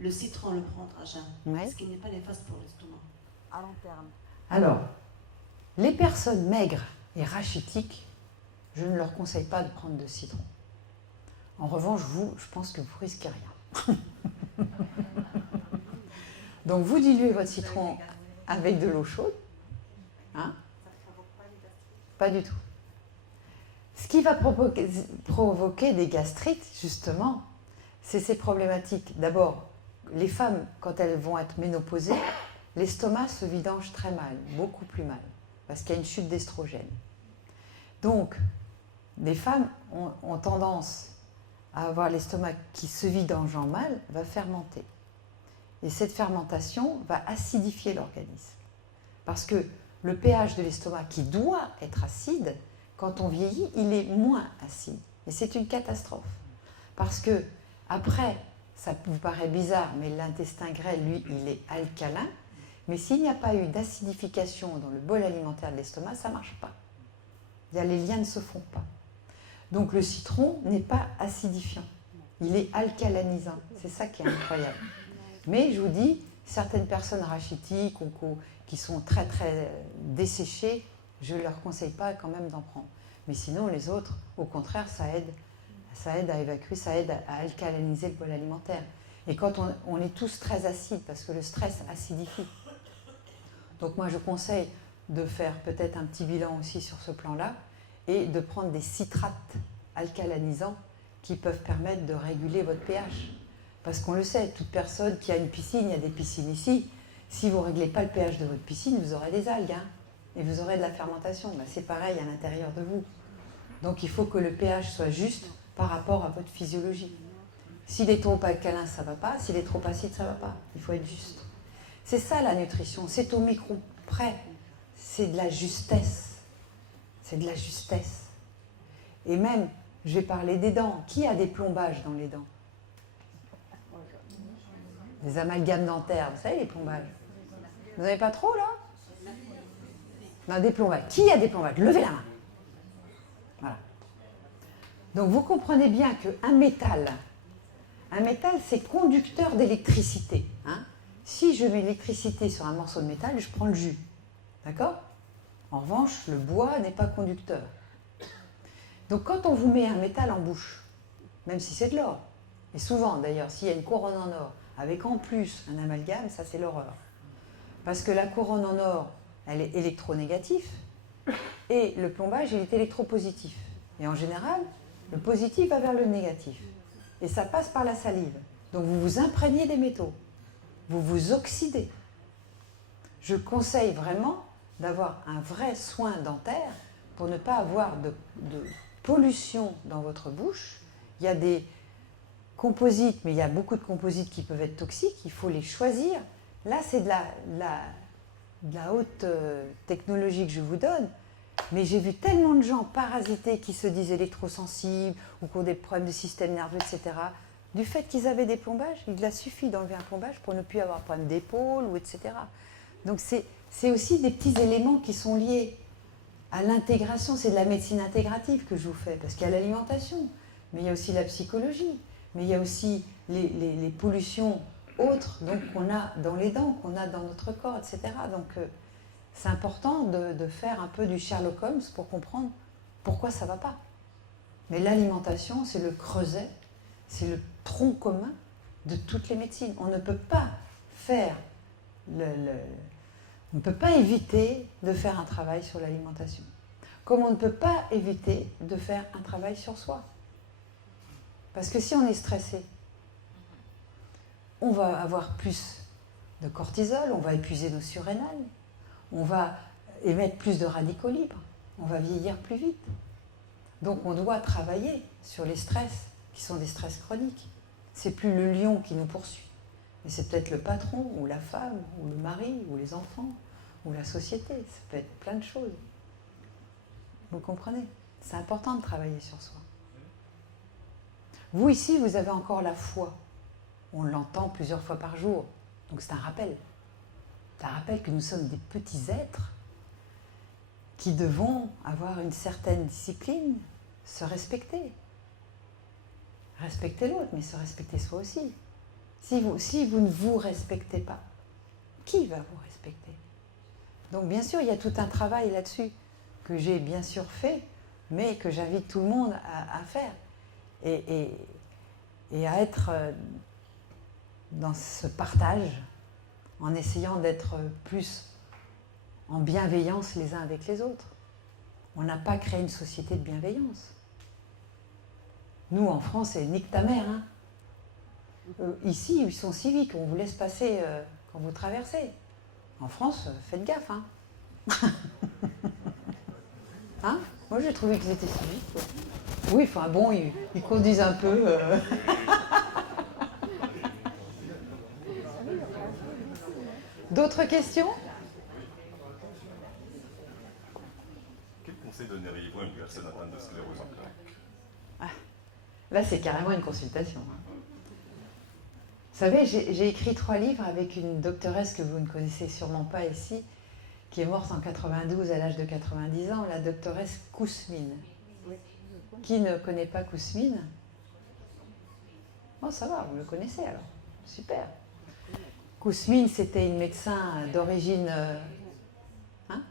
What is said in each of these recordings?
le citron, on le prendre à jeun. Ouais. Ce qui n'est pas néfaste pour l'estomac. À long terme. Alors, les personnes maigres et rachitiques, je ne leur conseille pas de prendre de citron. En revanche, vous, je pense que vous risquez rien. Donc, vous diluez votre citron avec de l'eau chaude. Hein? Pas du tout. Ce qui va provoquer des gastrites, justement, c'est ces problématiques. D'abord, les femmes, quand elles vont être ménopausées, l'estomac se vidange très mal, beaucoup plus mal, parce qu'il y a une chute d'estrogène. Donc, les femmes ont tendance à avoir l'estomac qui se vidangeant mal, va fermenter. Et cette fermentation va acidifier l'organisme. Parce que le pH de l'estomac, qui doit être acide, quand on vieillit, il est moins acide. Et c'est une catastrophe. Parce que, après, ça vous paraît bizarre, mais l'intestin grêle, lui, il est alcalin. Mais s'il n'y a pas eu d'acidification dans le bol alimentaire de l'estomac, ça ne marche pas. Les liens ne se font pas. Donc le citron n'est pas acidifiant. Il est alcalanisant. C'est ça qui est incroyable. Mais je vous dis, certaines personnes rachitiques ou qui sont très très desséchées, je ne leur conseille pas quand même d'en prendre. Mais sinon, les autres, au contraire, ça aide à évacuer, ça aide à alcaliniser le bol alimentaire. Et quand on est tous très acides, parce que le stress acidifie. Donc moi, je conseille de faire peut-être un petit bilan aussi sur ce plan-là et de prendre des citrates alcalanisants qui peuvent permettre de réguler votre pH. Parce qu'on le sait, toute personne qui a une piscine, il y a des piscines ici, si vous ne réglez pas le pH de votre piscine, vous aurez des algues, hein, et vous aurez de la fermentation. Ben, c'est pareil à l'intérieur de vous. Donc il faut que le pH soit juste par rapport à votre physiologie. S'il est trop alcalin, ça ne va pas. S'il est trop acide, ça ne va pas. Il faut être juste. C'est ça la nutrition, c'est au micro près. C'est de la justesse. C'est de la justesse. Et même, je vais parler des dents. Qui a des plombages dans les dents? Des amalgames dentaires, vous savez, les plombages. Vous n'avez pas trop, là? Non, des plombages. Qui a des plombages? Levez la main. Voilà. Donc, vous comprenez bien qu'un métal, c'est conducteur d'électricité. Hein? Si je mets l'électricité sur un morceau de métal, je prends le jus. D'accord? En revanche, le bois n'est pas conducteur. Donc, quand on vous met un métal en bouche, même si c'est de l'or, et souvent, d'ailleurs, s'il y a une couronne en or, avec en plus un amalgame, ça c'est l'horreur. Parce que la couronne en or, elle est électronégative, et le plombage, il est électropositif. Et en général, le positif va vers le négatif. Et ça passe par la salive. Donc vous vous imprégnez des métaux. Vous vous oxydez. Je conseille vraiment d'avoir un vrai soin dentaire pour ne pas avoir de pollution dans votre bouche. Il y a des composites, mais il y a beaucoup de composites qui peuvent être toxiques. Il faut les choisir. Là, c'est de la haute technologie que je vous donne. Mais j'ai vu tellement de gens parasités qui se disent électrosensibles ou qui ont des problèmes de système nerveux, etc. Du fait qu'ils avaient des plombages, il a suffi d'enlever un plombage pour ne plus avoir de problème d'épaule, ou etc. Donc c'est aussi des petits éléments qui sont liés à l'intégration. C'est de la médecine intégrative que je vous fais, parce qu'il y a l'alimentation, mais il y a aussi la psychologie, mais il y a aussi les pollutions autres qu'on a dans les dents, qu'on a dans notre corps, etc. Donc c'est important de faire un peu du Sherlock Holmes pour comprendre pourquoi ça ne va pas. Mais l'alimentation, c'est le creuset, c'est le tronc commun de toutes les médecines. On ne peut pas faire on ne peut pas éviter de faire un travail sur l'alimentation. Comme on ne peut pas éviter de faire un travail sur soi. Parce que si on est stressé, on va avoir plus de cortisol, on va épuiser nos surrénales, on va émettre plus de radicaux libres, on va vieillir plus vite. Donc on doit travailler sur les stress qui sont des stress chroniques. C'est plus le lion qui nous poursuit, mais c'est peut-être le patron ou la femme ou le mari ou les enfants ou la société. Ça peut être plein de choses. Vous comprenez? C'est important de travailler sur soi. Vous ici, vous avez encore la foi. On l'entend plusieurs fois par jour. Donc c'est un rappel. C'est un rappel que nous sommes des petits êtres qui devons avoir une certaine discipline, se respecter. Respecter l'autre, mais se respecter soi aussi. Si vous ne vous respectez pas, qui va vous respecter? Donc bien sûr, il y a tout un travail là-dessus que j'ai bien sûr fait, mais que j'invite tout le monde à faire et à être dans ce partage en essayant d'être plus en bienveillance les uns avec les autres. On n'a pas créé une société de bienveillance. Nous, en France, c'est nique ta mère. Hein. Ici, ils sont civiques, on vous laisse passer quand vous traversez. En France, faites gaffe. Hein. Hein? Moi, j'ai trouvé qu'ils étaient civiques. Oui, enfin bon, ils conduisent un peu. D'autres questions? Quel conseil donneriez-vous à une personne atteinte de sclérose en plaques? Là, c'est carrément une consultation. Vous savez, j'ai écrit 3 livres avec une doctoresse que vous ne connaissez sûrement pas ici, qui est morte en 92 à l'âge de 90 ans, la doctoresse Kousmine. Qui ne connaît pas Kousmine? Oh, ça va, vous le connaissez alors. Super. Kousmine, c'était une médecin d'origine... Hein?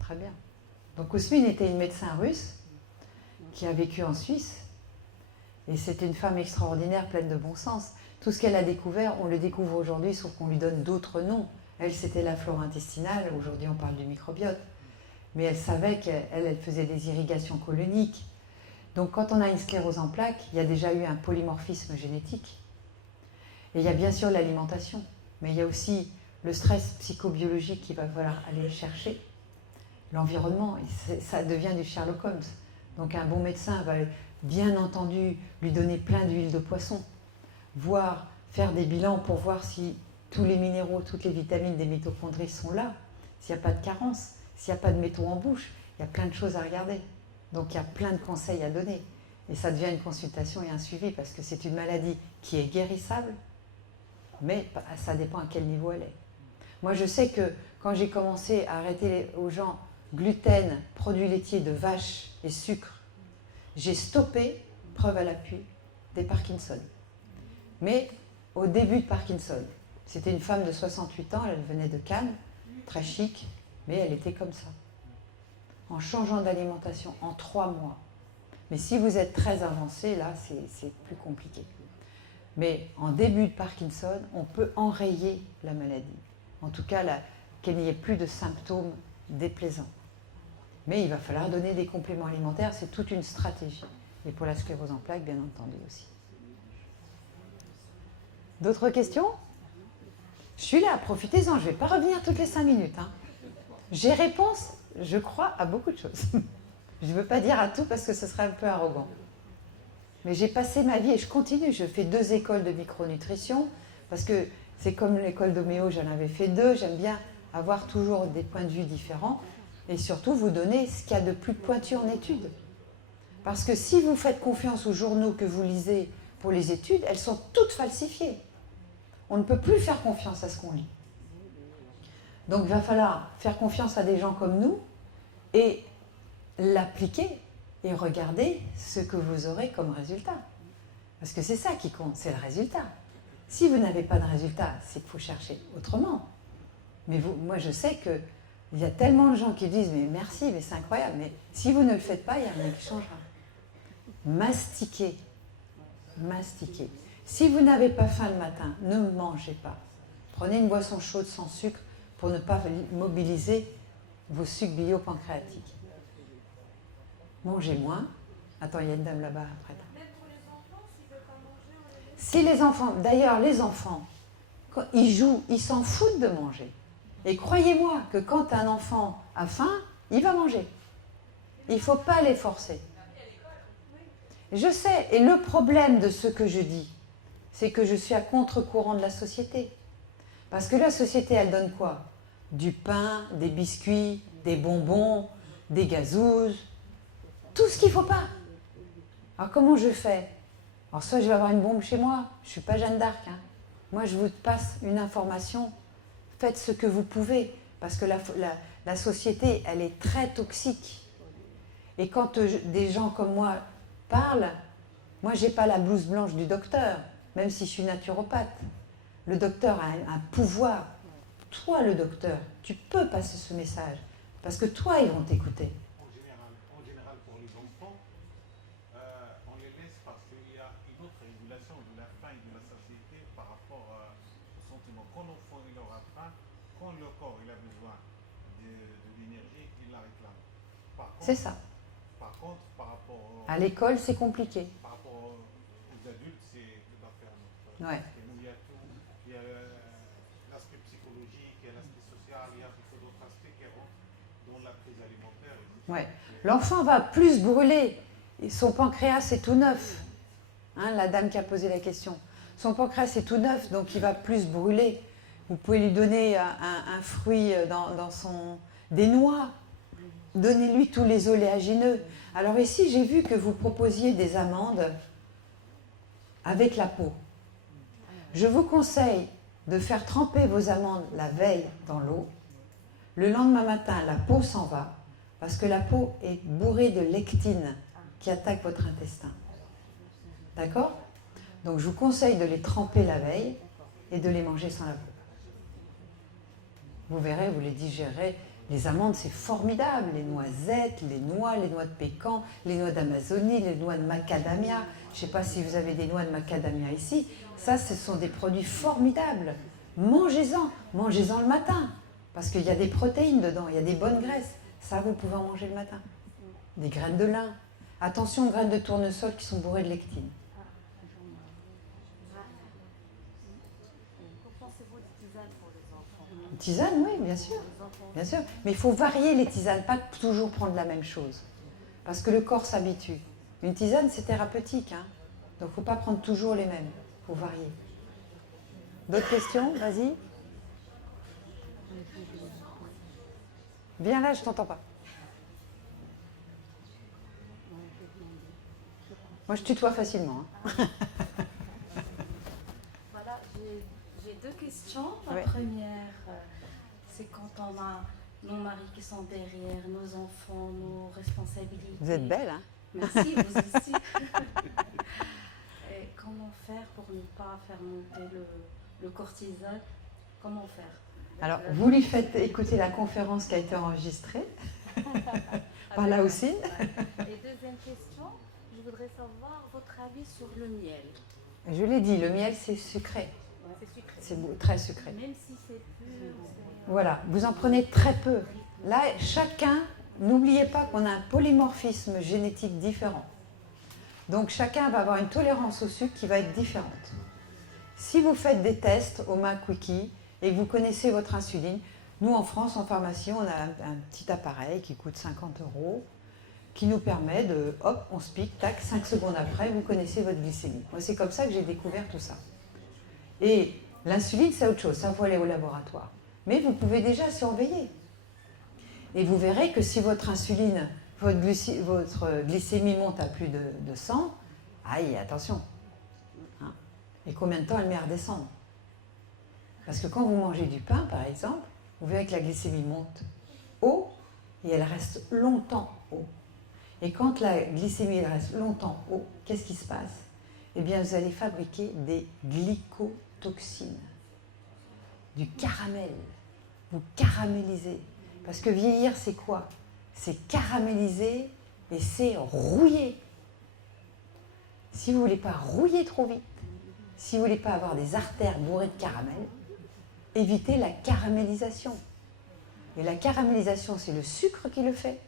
Très bien. Donc Kousmine était une médecin russe qui a vécu en Suisse. Et c'était une femme extraordinaire, pleine de bon sens. Tout ce qu'elle a découvert, on le découvre aujourd'hui, sauf qu'on lui donne d'autres noms. Elle, c'était la flore intestinale. Aujourd'hui, on parle du microbiote. Mais elle savait qu'elle faisait des irrigations coloniques. Donc quand on a une sclérose en plaques, il y a déjà eu un polymorphisme génétique. Et il y a bien sûr l'alimentation, mais il y a aussi le stress psychobiologique qu'il va falloir aller chercher, l'environnement, ça devient du Sherlock Holmes. Donc un bon médecin va bien entendu lui donner plein d'huile de poisson, voire faire des bilans pour voir si tous les minéraux, toutes les vitamines des mitochondries sont là, s'il n'y a pas de carence, s'il n'y a pas de métaux en bouche, il y a plein de choses à regarder. Donc il y a plein de conseils à donner. Et ça devient une consultation et un suivi parce que c'est une maladie qui est guérissable, mais ça dépend à quel niveau elle est. Moi je sais que quand j'ai commencé à arrêter aux gens gluten, produits laitiers de vache et sucre, j'ai stoppé, preuve à l'appui, des Parkinson. Mais au début de Parkinson, c'était une femme de 68 ans, elle venait de Cannes, très chic, mais elle était comme ça. En changeant d'alimentation en 3 mois. Mais si vous êtes très avancé, là, c'est plus compliqué. Mais en début de Parkinson, on peut enrayer la maladie. En tout cas, qu'il n'y ait plus de symptômes déplaisants. Mais il va falloir donner des compléments alimentaires, c'est toute une stratégie. Et pour la sclérose en plaques, bien entendu aussi. D'autres questions? Je suis là, profitez-en, je ne vais pas revenir toutes les 5 minutes. Hein. J'ai réponse, je crois, à beaucoup de choses. Je ne veux pas dire à tout parce que ce serait un peu arrogant. Mais j'ai passé ma vie et je continue. Je fais 2 écoles de micronutrition parce que c'est comme l'école d'homéo, j'en avais fait 2. J'aime bien avoir toujours des points de vue différents et surtout vous donner ce qu'il y a de plus pointu en études. Parce que si vous faites confiance aux journaux que vous lisez pour les études, elles sont toutes falsifiées. On ne peut plus faire confiance à ce qu'on lit. Donc il va falloir faire confiance à des gens comme nous et l'appliquer et regarder ce que vous aurez comme résultat. Parce que c'est ça qui compte, c'est le résultat. Si vous n'avez pas de résultat, c'est qu'il faut chercher autrement. Mais moi je sais qu'il y a tellement de gens qui disent « mais merci, mais c'est incroyable », mais si vous ne le faites pas, il n'y a rien qui changera. Mastiquez. Mastiquez. Si vous n'avez pas faim le matin, ne mangez pas. Prenez une boisson chaude sans sucre pour ne pas mobiliser vos sucs bio-pancréatiques. Mangez moins. Attends, il y a une dame là-bas après. Même pour les enfants, s'ils ne veulent pas manger, on les laisse. Si les enfants, d'ailleurs les enfants, quand ils jouent, ils s'en foutent de manger. Et croyez-moi que quand un enfant a faim, il va manger. Il ne faut pas les forcer. Je sais, et le problème de ce que je dis, c'est que je suis à contre-courant de la société. Parce que la société, elle donne quoi? Du pain, des biscuits, des bonbons, des gazouzes, tout ce qu'il ne faut pas. Alors comment je fais? Alors soit je vais avoir une bombe chez moi, je ne suis pas Jeanne d'Arc. Hein. Moi, je vous passe une information, faites ce que vous pouvez, parce que la société, elle est très toxique. Et quand des gens comme moi parlent, Moi, je n'ai pas la blouse blanche du docteur, même si je suis naturopathe. Le docteur a un pouvoir. Toi, le docteur, tu peux passer ce message. Parce que toi, ils vont t'écouter. En général, pour les enfants, on les laisse parce qu'il y a une autre régulation de la faim et de la satiété par rapport au sentiment. Quand l'enfant il aura faim, quand le corps il a besoin de l'énergie, il la réclame. C'est ça. Par contre, par rapport À l'école, c'est compliqué. par rapport aux adultes, c'est tout à fait un autre. Ouais. Parce que nous, il y a tout, il y a l'aspect psychologique, il y a l'aspect social, il y a beaucoup d'autres aspects qui rentrent dans la prise alimentaire. Ouais. L'enfant va plus brûler. Et son pancréas est tout neuf. Hein, la dame qui a posé la question. Son pancréas est tout neuf, donc il va plus brûler. Vous pouvez lui donner un fruit dans son... des noix. Donnez-lui tous les oléagineux. Alors ici, j'ai vu que vous proposiez des amandes avec la peau. Je vous conseille de faire tremper vos amandes la veille dans l'eau. Le lendemain matin, la peau s'en va, parce que la peau est bourrée de lectine qui attaque votre intestin. D'accord? Donc je vous conseille de les tremper la veille et de les manger sans la peau. Vous verrez, vous les digérez. Les amandes, c'est formidable. Les noisettes, les noix de pécan, les noix d'Amazonie, les noix de macadamia. Je ne sais pas si vous avez des noix de macadamia ici. Ça, ce sont des produits formidables. Mangez-en. Mangez-en le matin. Parce qu'il y a des protéines dedans, il y a des bonnes graisses. Ça, vous pouvez en manger le matin. Des graines de lin. Attention aux graines de tournesol qui sont bourrées de lectine. Qu'en pensez-vous des tisanes pour les enfants? Tisane, oui, bien sûr. Bien sûr. Mais il faut varier les tisanes, pas toujours prendre la même chose. Parce que le corps s'habitue. Une tisane, c'est thérapeutique. Hein. Donc, il ne faut pas prendre toujours les mêmes. Il faut varier. D'autres questions? Vas-y. Viens là, je ne t'entends pas. Moi, je tutoie facilement. Hein. Voilà, j'ai deux questions. La Ouais. première, c'est quand on a nos maris qui sont derrière, nos enfants, nos responsabilités. Vous êtes belle, hein? Merci, vous aussi. Et comment faire pour ne pas faire monter le cortisol? Comment faire? Alors, vous lui faites écouter la conférence qui a été enregistrée par la Houssine. Et deuxième question, je voudrais savoir votre avis sur le miel. Je l'ai dit, le miel, c'est sucré. C'est sucré. C'est beau, très sucré. Même si c'est pur, Voilà, vous en prenez très peu. Là, chacun, n'oubliez pas qu'on a un polymorphisme génétique différent. Donc, chacun va avoir une tolérance au sucre qui va être différente. Si vous faites des tests au MaQuickie et que vous connaissez votre insuline, nous, en France, en pharmacie, on a un petit appareil qui coûte 50 €, qui nous permet de, hop, on se pique, tac, 5 secondes après, vous connaissez votre glycémie. Moi, c'est comme ça que j'ai découvert tout ça. Et l'insuline, c'est autre chose, ça, il faut aller au laboratoire. Mais vous pouvez déjà surveiller. Et vous verrez que si votre insuline, votre glycémie monte à plus de 100, aïe, attention. Hein? Et combien de temps elle met à redescendre? Parce que quand vous mangez du pain, par exemple, vous verrez que la glycémie monte haut et elle reste longtemps haut. Et quand la glycémie reste longtemps haut, qu'est-ce qui se passe? Eh bien, vous allez fabriquer des glycotoxines, du caramel. Vous caramélisez. Parce que vieillir, c'est quoi? C'est caraméliser et c'est rouiller. Si vous ne voulez pas rouiller trop vite, si vous ne voulez pas avoir des artères bourrées de caramel, évitez la caramélisation. Et la caramélisation, c'est le sucre qui le fait.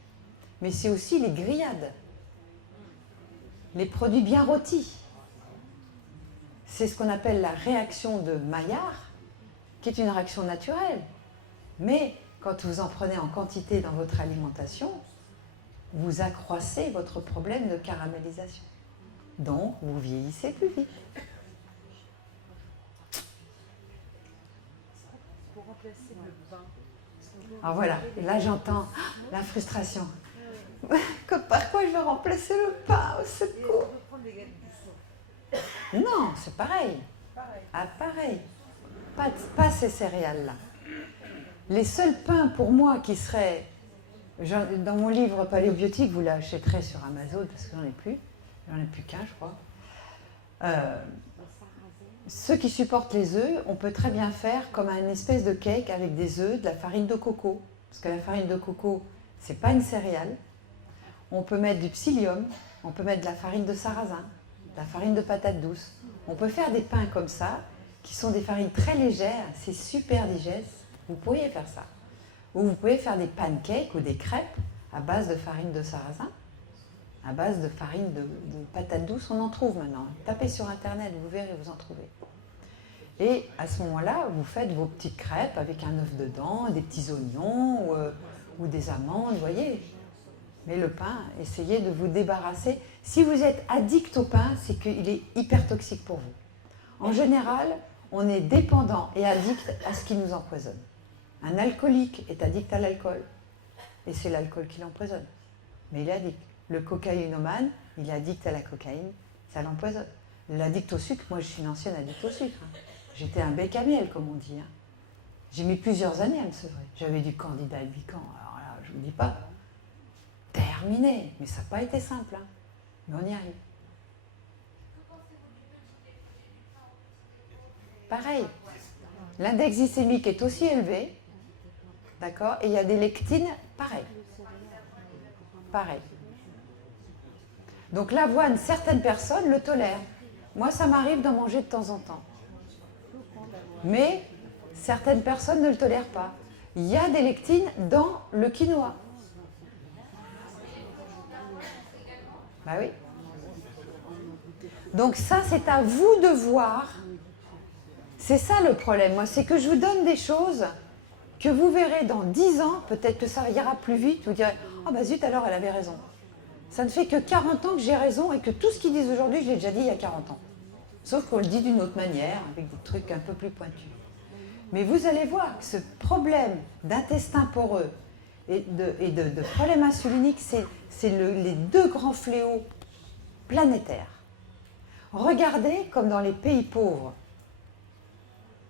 Mais c'est aussi les grillades, les produits bien rôtis. C'est ce qu'on appelle la réaction de Maillard, qui est une réaction naturelle. Mais quand vous en prenez en quantité dans votre alimentation, vous accroissez votre problème de caramélisation. Donc, vous vieillissez plus vite. pour remplacer le pain. Alors voilà, et là j'entends la frustration. Par quoi je vais remplacer le pain au secours? On peut prendre des galettes. Non, c'est pareil. Ah, pareil. Pas ces céréales-là. Les seuls pains pour moi qui seraient... Dans mon livre paléobiotique, vous l'achèterez sur Amazon parce que j'en ai plus. J'en ai plus qu'un, je crois. Ceux qui supportent les œufs, on peut très bien faire comme une espèce de cake avec des œufs, de la farine de coco. Parce que la farine de coco, c'est pas une céréale. On peut mettre du psyllium, on peut mettre de la farine de sarrasin, de la farine de patate douce. On peut faire des pains comme ça, qui sont des farines très légères, c'est super digeste. Vous pourriez faire ça. Ou vous pouvez faire des pancakes ou des crêpes à base de farine de sarrasin, à base de farine de patate douce. On en trouve maintenant. Tapez sur Internet, vous verrez, vous en trouvez. Et à ce moment-là, vous faites vos petites crêpes avec un œuf dedans, des petits oignons ou des amandes, vous voyez. Mais le pain, essayez de vous débarrasser. Si vous êtes addict au pain, c'est qu'il est hyper toxique pour vous. En général, on est dépendant et addict à ce qui nous empoisonne. Un alcoolique est addict à l'alcool. Et c'est l'alcool qui l'empoisonne. Mais il est addict. Le cocaïnomane, il est addict à la cocaïne, ça l'empoisonne. L'addict au sucre, moi je suis une ancienne addict au sucre. J'étais un bec à miel, comme on dit. J'ai mis plusieurs années à me sevrer. J'avais du Candida albicans, alors là, je ne vous dis pas. Terminé. Mais ça n'a pas été simple. Mais on y arrive. Pareil. L'index glycémique est aussi élevé. D'accord? Et il y a des lectines, pareil. Pareil. Donc l'avoine, certaines personnes le tolèrent. Moi, ça m'arrive d'en manger de temps en temps. Mais certaines personnes ne le tolèrent pas. Il y a des lectines dans le quinoa. Bah oui. Donc ça, c'est à vous de voir. C'est ça le problème, moi, c'est que je vous donne des choses que vous verrez dans 10 ans, peut-être que ça ira plus vite, vous direz « Ah bah zut, alors elle avait raison ». Ça ne fait que 40 ans que j'ai raison et que tout ce qu'ils disent aujourd'hui, je l'ai déjà dit il y a 40 ans. Sauf qu'on le dit d'une autre manière, avec des trucs un peu plus pointus. Mais vous allez voir que ce problème d'intestin poreux et de problème insulinique, c'est les deux grands fléaux planétaires. Regardez comme dans les pays pauvres,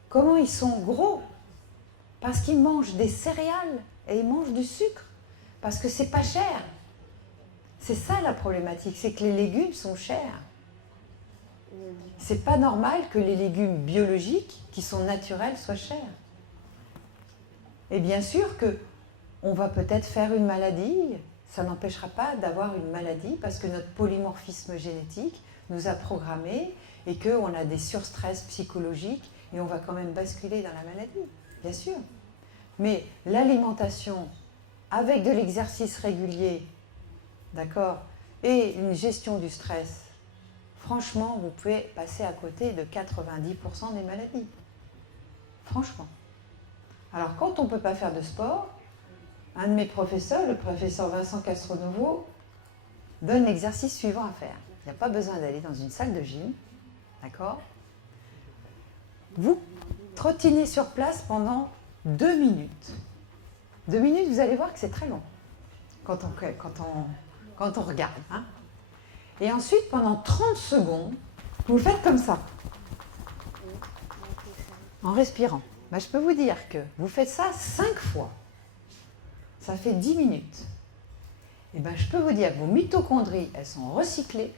comment ils sont gros, parce qu'ils mangent des céréales et ils mangent du sucre, parce que c'est pas cher. C'est ça la problématique, c'est que les légumes sont chers. C'est pas normal que les légumes biologiques, qui sont naturels, soient chers. Et bien sûr que on va peut-être faire une maladie, ça n'empêchera pas d'avoir une maladie, parce que notre polymorphisme génétique nous a programmés et qu'on a des surstress psychologiques et on va quand même basculer dans la maladie, bien sûr. Mais l'alimentation, avec de l'exercice régulier, d'accord, et une gestion du stress, franchement, vous pouvez passer à côté de 90% des maladies. Franchement. Alors, quand on ne peut pas faire de sport, un de mes professeurs, le professeur Vincent Castronovo, donne l'exercice suivant à faire. Il n'y a pas besoin d'aller dans une salle de gym, d'accord? Vous trottinez sur place pendant 2 minutes. 2 minutes, vous allez voir que c'est très long quand on regarde. Hein. Et ensuite, pendant 30 secondes, vous faites comme ça, en respirant. Ben, je peux vous dire que vous faites ça 5 fois. Ça fait 10 minutes. Et ben, je peux vous dire que vos mitochondries, elles sont recyclées.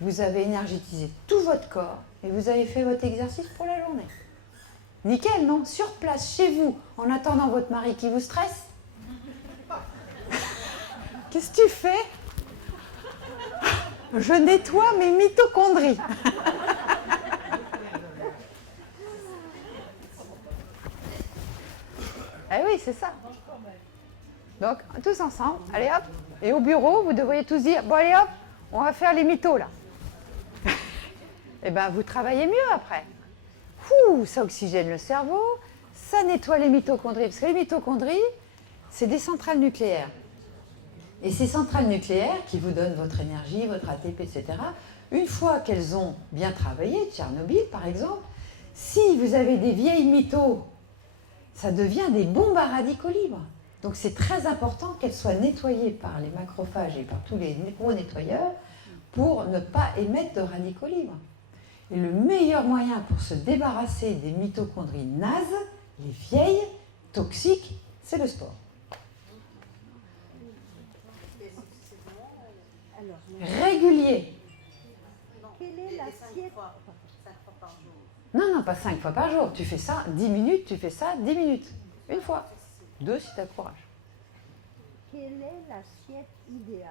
Vous avez énergétisé tout votre corps et vous avez fait votre exercice pour la journée. Nickel, non? Sur place, chez vous, en attendant votre mari qui vous stresse. Qu'est-ce que tu fais? Je nettoie mes mitochondries. Eh oui, c'est ça. Donc, tous ensemble, allez hop. Et au bureau, vous devriez tous dire, bon allez hop, on va faire les mitos là. Eh bien, vous travaillez mieux après. Ça oxygène le cerveau, ça nettoie les mitochondries. Parce que les mitochondries, c'est des centrales nucléaires. Et ces centrales nucléaires qui vous donnent votre énergie, votre ATP, etc., une fois qu'elles ont bien travaillé, Tchernobyl par exemple, si vous avez des vieilles mitos, ça devient des bombes à radicaux libres. Donc c'est très important qu'elles soient nettoyées par les macrophages et par tous les gros nettoyeurs pour ne pas émettre de radicaux libres. Et le meilleur moyen pour se débarrasser des mitochondries nazes, les vieilles, toxiques, c'est le sport. Régulier. Quelle est la l'assiette. 5 fois par jour. Non, pas 5 fois par jour. Tu fais ça 10 minutes, tu fais ça 10 minutes. Une fois. 2 si tu as courage. Quelle est l'assiette idéale?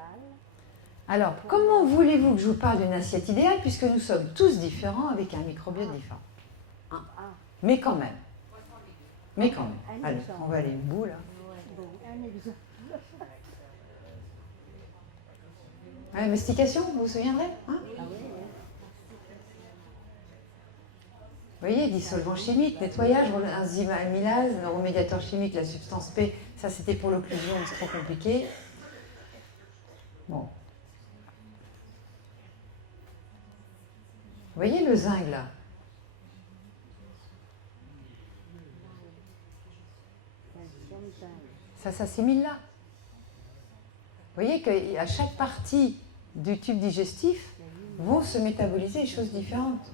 Alors, comment voulez-vous que je vous parle d'une assiette idéale puisque nous sommes tous différents avec un microbiote différent? Hein? Mais quand même. Allez, on va aller au bout là. Bon, un exemple. Ouais, mastication, vous vous souviendrez, hein? Vous voyez, dissolvant chimique, nettoyage, enzyme amylase, neuromédiateur chimique, la substance P, ça c'était pour l'occlusion, c'est trop compliqué. Bon. Vous voyez le zinc là? Ça s'assimile là. Vous voyez qu'à chaque partie du tube digestif vont se métaboliser des choses différentes.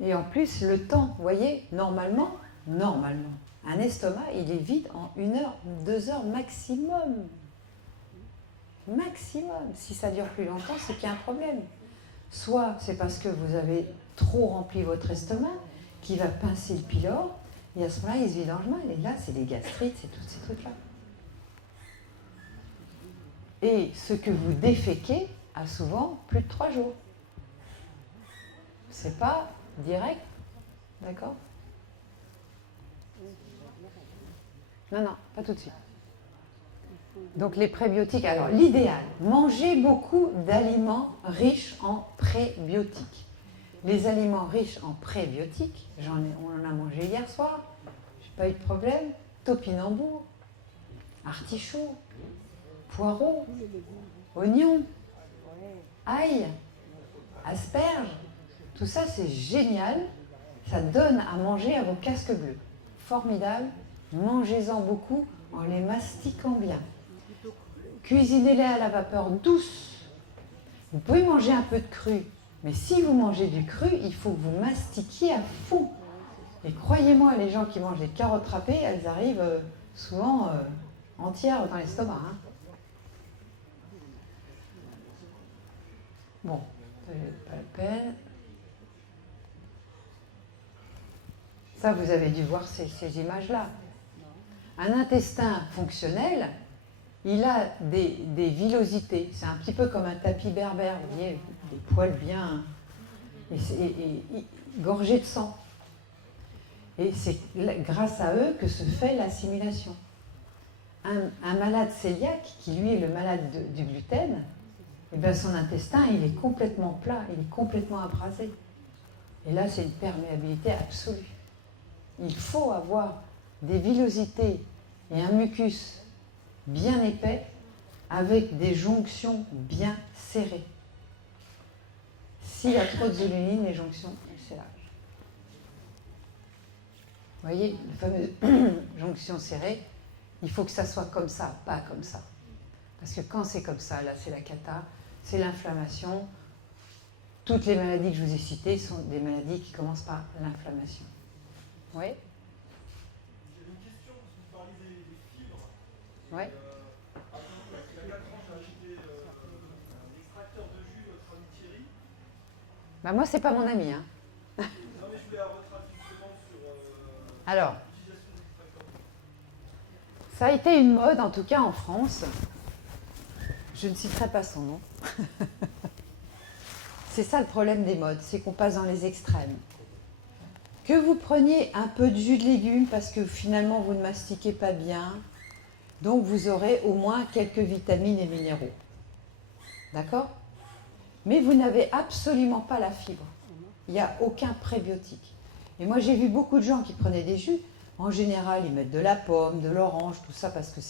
Et en plus, le temps, vous voyez, normalement, un estomac, il est vide en 1 heure, 2 heures maximum. Maximum. Si ça dure plus longtemps, c'est qu'il y a un problème. Soit c'est parce que vous avez trop rempli votre estomac, qui va pincer le pylore, et à ce moment-là, il se vidange mal. Et là, c'est les gastrites, c'est tous ces trucs-là. Et ce que vous déféquez a souvent plus de 3 jours. C'est pas direct, d'accord? Non, pas tout de suite. Donc les prébiotiques, alors l'idéal, mangez beaucoup d'aliments riches en prébiotiques. Les aliments riches en prébiotiques, on en a mangé hier soir, j'ai pas eu de problème, topinambour, artichaut, poireaux, oignons, ail, asperges, tout ça c'est génial, ça donne à manger à vos casques bleus. Formidable, mangez-en beaucoup en les mastiquant bien. Cuisinez-les à la vapeur douce. Vous pouvez manger un peu de cru, mais si vous mangez du cru, il faut que vous mastiquiez à fond. Et croyez-moi, les gens qui mangent des carottes râpées, elles arrivent souvent entières dans l'estomac. Hein. Bon, pas la peine. Ça, vous avez dû voir ces images-là. Un intestin fonctionnel, il a des villosités. C'est un petit peu comme un tapis berbère, vous voyez, des poils bien et gorgés de sang. Et c'est grâce à eux que se fait l'assimilation. Un malade cœliaque, qui lui est le malade du gluten, eh bien son intestin, il est complètement plat, il est complètement abrasé. Et là, c'est une perméabilité absolue. Il faut avoir des villosités et un mucus bien épais avec des jonctions bien serrées. S'il y a trop de zoluline, les jonctions, c'est lâche. Vous voyez, les fameuses jonctions serrées, il faut que ça soit comme ça, pas comme ça. Parce que quand c'est comme ça, là, c'est la cata, c'est l'inflammation. Toutes les maladies que je vous ai citées sont des maladies qui commencent par l'inflammation. Oui. J'ai une question, parce que vous parlez des fibres. Oui. Il y a 4 ans, j'ai acheté un extracteur de jus, votre ami Thierry. Bah moi, c'est pas mon ami. Hein. Non, mais je voulais avoir votre avis justement sur Alors, l'utilisation d'extracteurs de jus. ça a été une mode, en tout cas en France. Je ne citerai pas son nom. C'est ça le problème des modes, c'est qu'on passe dans les extrêmes. Que vous preniez un peu de jus de légumes parce que finalement vous ne mastiquez pas bien, donc vous aurez au moins quelques vitamines et minéraux. D'accord? Mais vous n'avez absolument pas la fibre. Il n'y a aucun prébiotique. Et moi j'ai vu beaucoup de gens qui prenaient des jus. En général, ils mettent de la pomme, de l'orange, tout ça parce que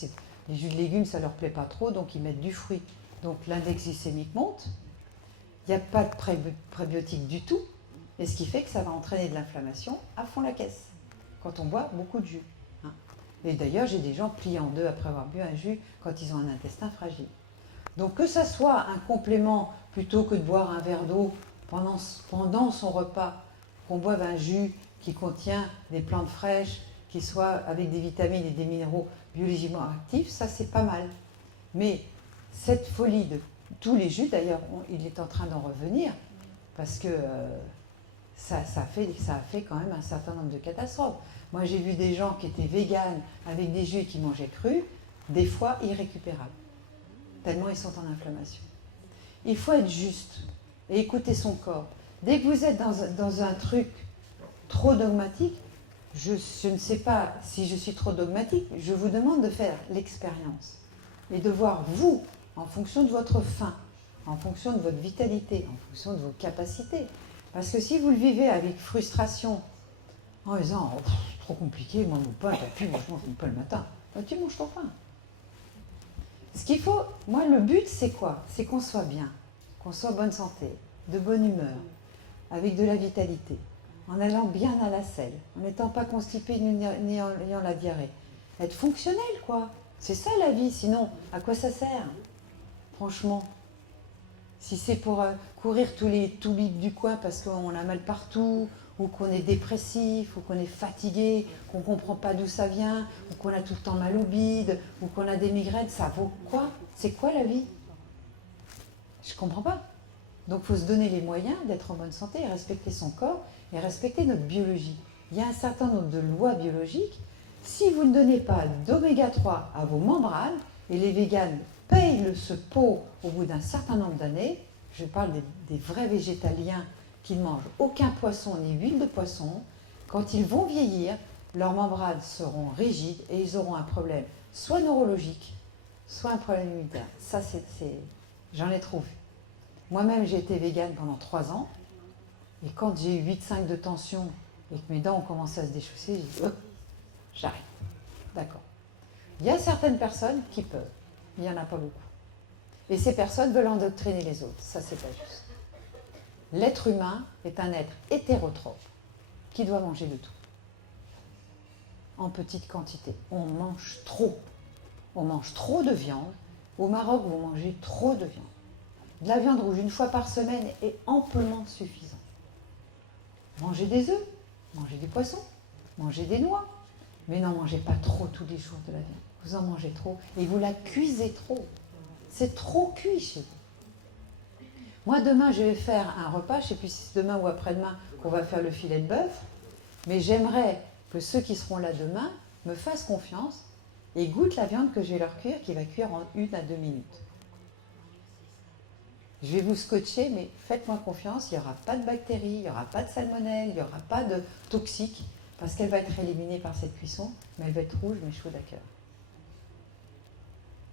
les jus de légumes, ça ne leur plaît pas trop, donc ils mettent du fruit. Donc l'index glycémique monte. Il n'y a pas de prébiotique du tout. Et ce qui fait que ça va entraîner de l'inflammation à fond la caisse, quand on boit beaucoup de jus. Hein. Et d'ailleurs, j'ai des gens pliés en deux après avoir bu un jus quand ils ont un intestin fragile. Donc que ça soit un complément, plutôt que de boire un verre d'eau pendant son repas, qu'on boive un jus qui contient des plantes fraîches, qui soit avec des vitamines et des minéraux biologiquement actifs, ça c'est pas mal. Mais cette folie tous les jus, d'ailleurs, il est en train d'en revenir, parce que ça a fait quand même un certain nombre de catastrophes. Moi, j'ai vu des gens qui étaient véganes avec des jus et qui mangeaient cru, des fois irrécupérables, tellement ils sont en inflammation. Il faut être juste et écouter son corps. Dès que vous êtes dans un truc trop dogmatique, je ne sais pas si je suis trop dogmatique, je vous demande de faire l'expérience et de voir vous, en fonction de votre faim, en fonction de votre vitalité, en fonction de vos capacités. Parce que si vous le vivez avec frustration, en disant oh, trop compliqué, moi mon pain, t'as pu, moi je mange mon pain le matin, ben, tu manges ton pain. Ce qu'il faut, moi le but c'est quoi? C'est qu'on soit bien, qu'on soit en bonne santé, de bonne humeur, avec de la vitalité, en allant bien à la selle, en n'étant pas constipé ni en ayant la diarrhée. Être fonctionnel quoi, c'est ça la vie, sinon à quoi ça sert? Franchement. Si c'est pour courir tous les toubibs du coin parce qu'on a mal partout, ou qu'on est dépressif, ou qu'on est fatigué, qu'on ne comprend pas d'où ça vient, ou qu'on a tout le temps mal au bide, ou qu'on a des migraines, ça vaut quoi? C'est quoi la vie? Je ne comprends pas. Donc il faut se donner les moyens d'être en bonne santé, et respecter son corps, et respecter notre biologie. Il y a un certain nombre de lois biologiques. Si vous ne donnez pas d'oméga 3 à vos membranes, et les véganes payent ce pot au bout d'un certain nombre d'années, je parle des vrais végétaliens qui ne mangent aucun poisson ni huile de poisson, quand ils vont vieillir, leurs membranes seront rigides et ils auront un problème soit neurologique, soit un problème immunitaire. Ça, j'en ai trop vu. Moi-même, j'ai été végane pendant 3 ans, et quand j'ai eu 8,5 de tension et que mes dents ont commencé à se déchausser, j'ai dit j'arrête. D'accord. Il y a certaines personnes qui peuvent, mais il n'y en a pas beaucoup. Et ces personnes veulent endoctriner les autres. Ça, c'est pas juste. L'être humain est un être hétérotrophe qui doit manger de tout. En petite quantité. On mange trop. On mange trop de viande. Au Maroc, vous mangez trop de viande. De la viande rouge une fois par semaine est amplement suffisant. Mangez des œufs, mangez du poisson, mangez des noix. Mais n'en mangez pas trop tous les jours de la viande. Vous en mangez trop et vous la cuisez trop. C'est trop cuit chez vous. Moi, demain, je vais faire un repas, je ne sais plus si c'est demain ou après-demain qu'on va faire le filet de bœuf, mais j'aimerais que ceux qui seront là demain me fassent confiance et goûtent la viande que je vais leur cuire, qui va cuire en 1 à 2 minutes. Je vais vous scotcher, mais faites-moi confiance, il n'y aura pas de bactéries, il n'y aura pas de salmonelle, il n'y aura pas de toxiques, parce qu'elle va être éliminée par cette cuisson, mais elle va être rouge, mais chaude à cœur.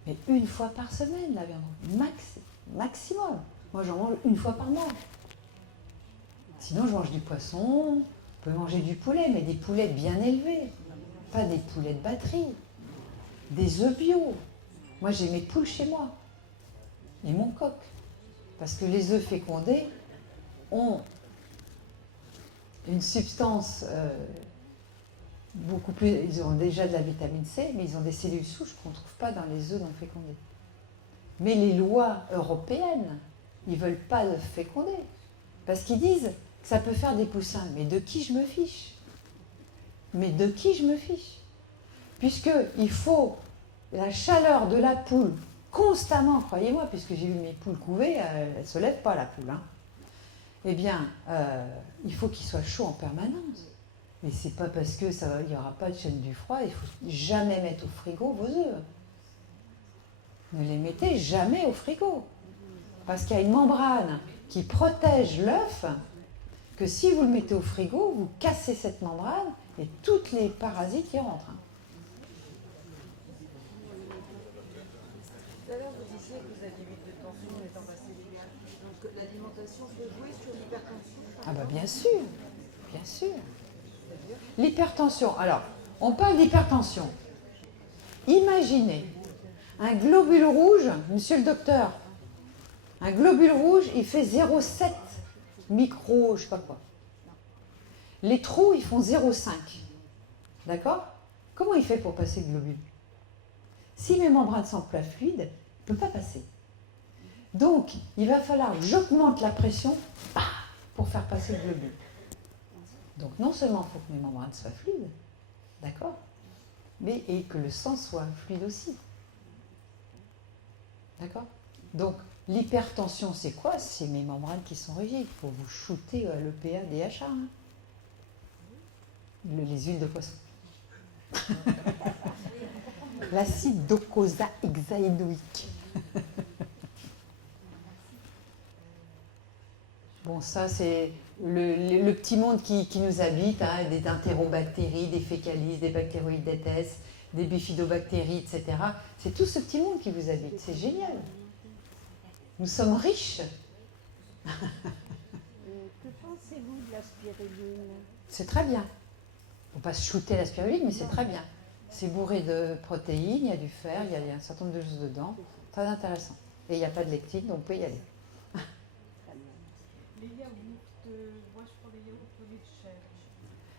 Mais 1 fois par semaine, la viande, maximum. Moi, j'en mange 1 fois par mois. Sinon, je mange du poisson, on peut manger du poulet, mais des poulets bien élevés, pas des poulets de batterie, des œufs bio. Moi, j'ai mes poules chez moi, et mon coq. Parce que les œufs fécondés ont une substance beaucoup plus... Ils ont déjà de la vitamine C, mais ils ont des cellules souches qu'on ne trouve pas dans les œufs non fécondés. Mais les lois européennes, ils ne veulent pas le féconder. Parce qu'ils disent que ça peut faire des poussins. Mais de qui je me fiche? Mais de qui je me fiche? Puisqu'il faut la chaleur de la poule constamment, croyez-moi, puisque j'ai vu mes poules couver, elles ne se lèvent pas la poule. Hein. Eh bien, il faut qu'il soit chaud en permanence. Mais c'est pas parce que il n'y aura pas de chaîne du froid, il ne faut jamais mettre au frigo vos œufs. Ne les mettez jamais au frigo. Parce qu'il y a une membrane qui protège l'œuf, que si vous le mettez au frigo, vous cassez cette membrane et tous les parasites y rentrent. Hein. Tout à l'heure, vous disiez que vous aviez 8 de tension étant passé végan. Donc l'alimentation peut jouer sur l'hypertension? Ah bah bien sûr, bien sûr. L'hypertension. Alors, on parle d'hypertension. Imaginez un globule rouge, monsieur le docteur, un globule rouge, il fait 0,7 micro, je sais pas quoi. Les trous, ils font 0,5. D'accord? Comment il fait pour passer le globule? Si mes membranes sont pas fluides, il ne peut pas passer. Donc, il va falloir que j'augmente la pression pour faire passer le globule. Donc, non seulement il faut que mes membranes soient fluides, d'accord? Et que le sang soit fluide aussi. D'accord? Donc, L'hypertension, c'est quoi? C'est mes membranes qui sont rigides. Il faut vous shooter à l'EPA, DHA. Hein. Les huiles de poisson. L'acide docosahexaénoïque. Bon, ça, c'est le petit monde qui nous habite, hein, des entérobactéries, des fécalises, des bactéroïdetes, des bifidobactéries, etc. C'est tout ce petit monde qui vous habite. C'est génial. Nous sommes riches. Que pensez-vous de la spiruline? C'est très bien. Il ne faut pas se shooter la spiruline, mais c'est très bien. C'est bourré de protéines, il y a du fer, il y a un certain nombre de choses dedans. Très intéressant. Et il n'y a pas de lectine, donc on peut y aller. Les yaourts, moi je prends des yaourts au lait de chèvre,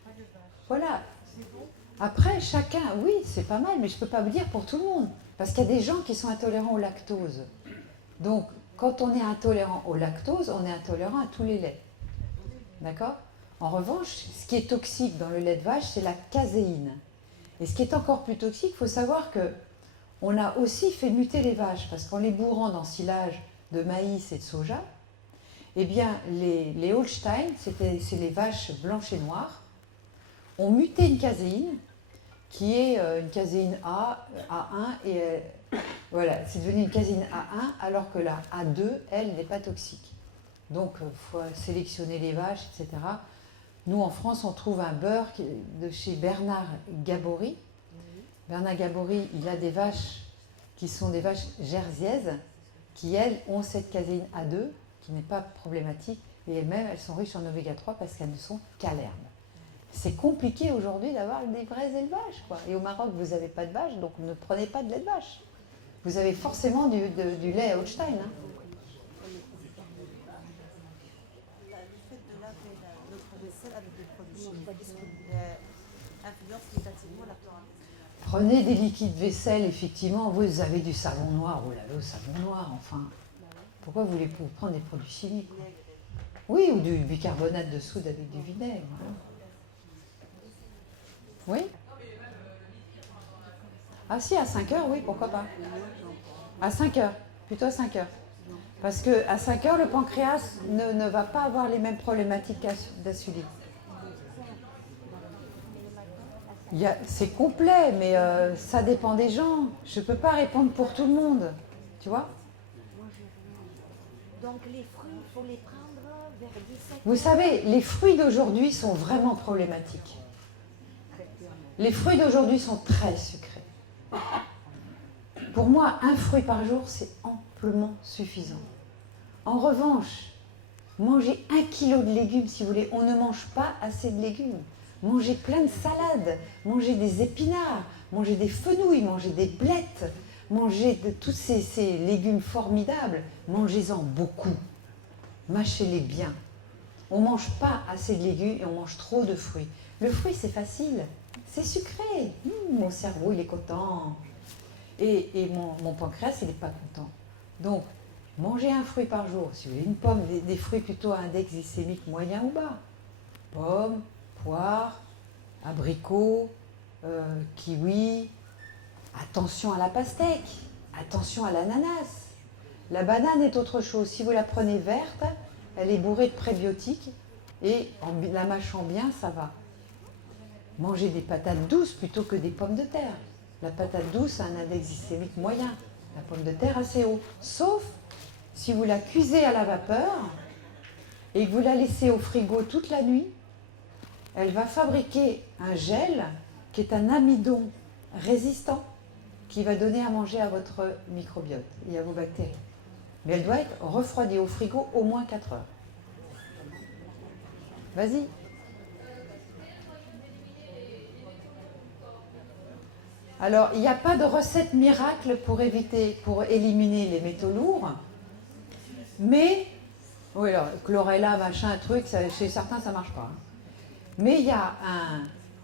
pas de vache. Voilà. C'est bon? Après, chacun, oui, c'est pas mal, mais je ne peux pas vous dire pour tout le monde. Parce qu'il y a des gens qui sont intolérants au lactose. Donc, quand on est intolérant au lactose, on est intolérant à tous les laits. D'accord? En revanche, ce qui est toxique dans le lait de vache, c'est la caséine. Et ce qui est encore plus toxique, il faut savoir que on a aussi fait muter les vaches, parce qu'en les bourrant d'ensilage de maïs et de soja, eh bien, les Holstein, c'est les vaches blanches et noires, ont muté une caséine, qui est une caséine A1, et voilà, c'est devenu une caséine A1, alors que la A2, elle, n'est pas toxique. Donc, il faut sélectionner les vaches, etc. Nous, en France, on trouve un beurre de chez Bernard Gabory. Bernard Gabory, il a des vaches qui sont des vaches jersiaises, qui, elles, ont cette caséine A2, qui n'est pas problématique, et elles-mêmes, elles sont riches en oméga 3 parce qu'elles ne sont qu'à l'herbe. C'est compliqué aujourd'hui d'avoir des vrais élevages, quoi. Et au Maroc, vous n'avez pas de vaches, donc ne prenez pas de lait de vache. Vous avez forcément du lait Holstein. Hein. Le fait de laver notre vaisselle avec des produits chimiques, est-ce qu'il influence négativement la flore intestinale? Prenez des liquides vaisselle, effectivement. Vous avez du savon noir, vous lavez au savon noir, enfin. Pourquoi vous voulez prendre des produits chimiques, quoi? Oui, ou du bicarbonate de soude avec du vinaigre. Hein. Oui? Ah si, à 5 heures, oui, pourquoi pas. À 5 heures, plutôt à 5 heures. Parce qu'à 5 heures, le pancréas ne va pas avoir les mêmes problématiques d'insuline. C'est complet, mais ça dépend des gens. Je ne peux pas répondre pour tout le monde. Tu vois? Donc les fruits, il faut les prendre vers 17 Vous savez, les fruits d'aujourd'hui sont vraiment problématiques. Les fruits d'aujourd'hui sont très sucrés. Pour moi, un fruit par jour, c'est amplement suffisant. En revanche, manger 1 kilo de légumes, si vous voulez, on ne mange pas assez de légumes. Mangez plein de salades, mangez des épinards, mangez des fenouils, mangez des blettes, mangez de tous ces légumes formidables, mangez-en beaucoup. Mâchez-les bien. On ne mange pas assez de légumes et on mange trop de fruits. Le fruit, c'est facile, c'est sucré. Mon cerveau, il est content. Et mon pancréas, il n'est pas content. Donc, mangez un fruit par jour. Si vous voulez une pomme, des fruits plutôt à index glycémique moyen ou bas. Pomme, poire, abricot, kiwi. Attention à la pastèque, attention à l'ananas. La banane est autre chose. Si vous la prenez verte, elle est bourrée de prébiotiques et en la mâchant bien, ça va. Mangez des patates douces plutôt que des pommes de terre. La patate douce a un index glycémique moyen, la pomme de terre assez haut. Sauf si vous la cuisez à la vapeur et que vous la laissez au frigo toute la nuit, elle va fabriquer un gel qui est un amidon résistant qui va donner à manger à votre microbiote et à vos bactéries. Mais elle doit être refroidie au frigo au moins 4 heures. Vas-y. Alors, il n'y a pas de recette miracle pour éliminer les métaux lourds, mais, oui, alors, chlorella, machin, truc, chez certains, ça ne marche pas. Hein. Mais il y a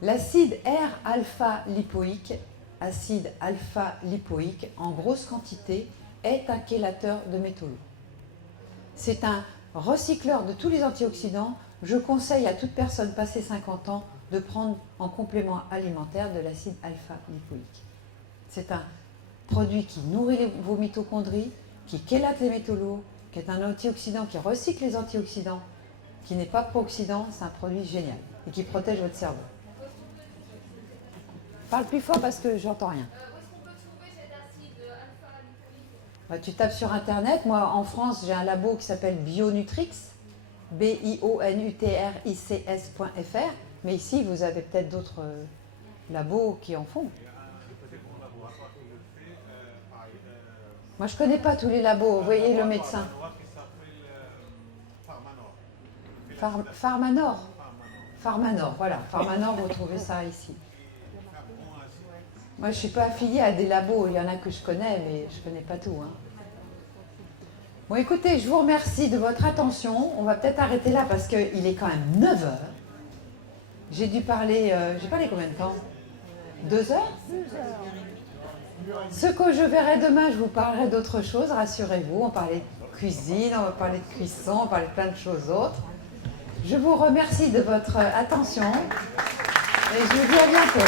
l'acide R-alpha-lipoïque, acide alpha-lipoïque, en grosse quantité, est un chélateur de métaux lourds. C'est un recycleur de tous les antioxydants. Je conseille à toute personne passée 50 ans de prendre en complément alimentaire de l'acide alpha-lipoïque. C'est un produit qui nourrit vos mitochondries, qui chélate les métaux lourds, qui est un antioxydant, qui recycle les antioxydants, qui n'est pas pro-oxydant, c'est un produit génial et qui protège votre cerveau. Parle plus fort parce que j'entends rien. Bah, tu tapes sur internet. Moi, en France, j'ai un labo qui s'appelle Bionutrix, BIONUTRICS.fr. Mais ici, vous avez peut-être d'autres labos qui en font. Moi, je ne connais pas tous les labos. Vous voyez le médecin. Pharmanor. Pharmanor, voilà. Pharmanor, vous trouvez ça ici. Moi, je ne suis pas affiliée à des labos. Il y en a que je connais, mais je ne connais pas tout. Hein. Bon, écoutez, je vous remercie de votre attention. On va peut-être arrêter là parce qu'il est quand même 9 h. J'ai dû parler... j'ai parlé combien de temps? 2 heures? 2 heures. Ce que je verrai demain, je vous parlerai d'autres choses, rassurez-vous. On parlait de cuisine, on va parler de cuisson, on parlait de plein de choses autres. Je vous remercie de votre attention et je vous dis à bientôt.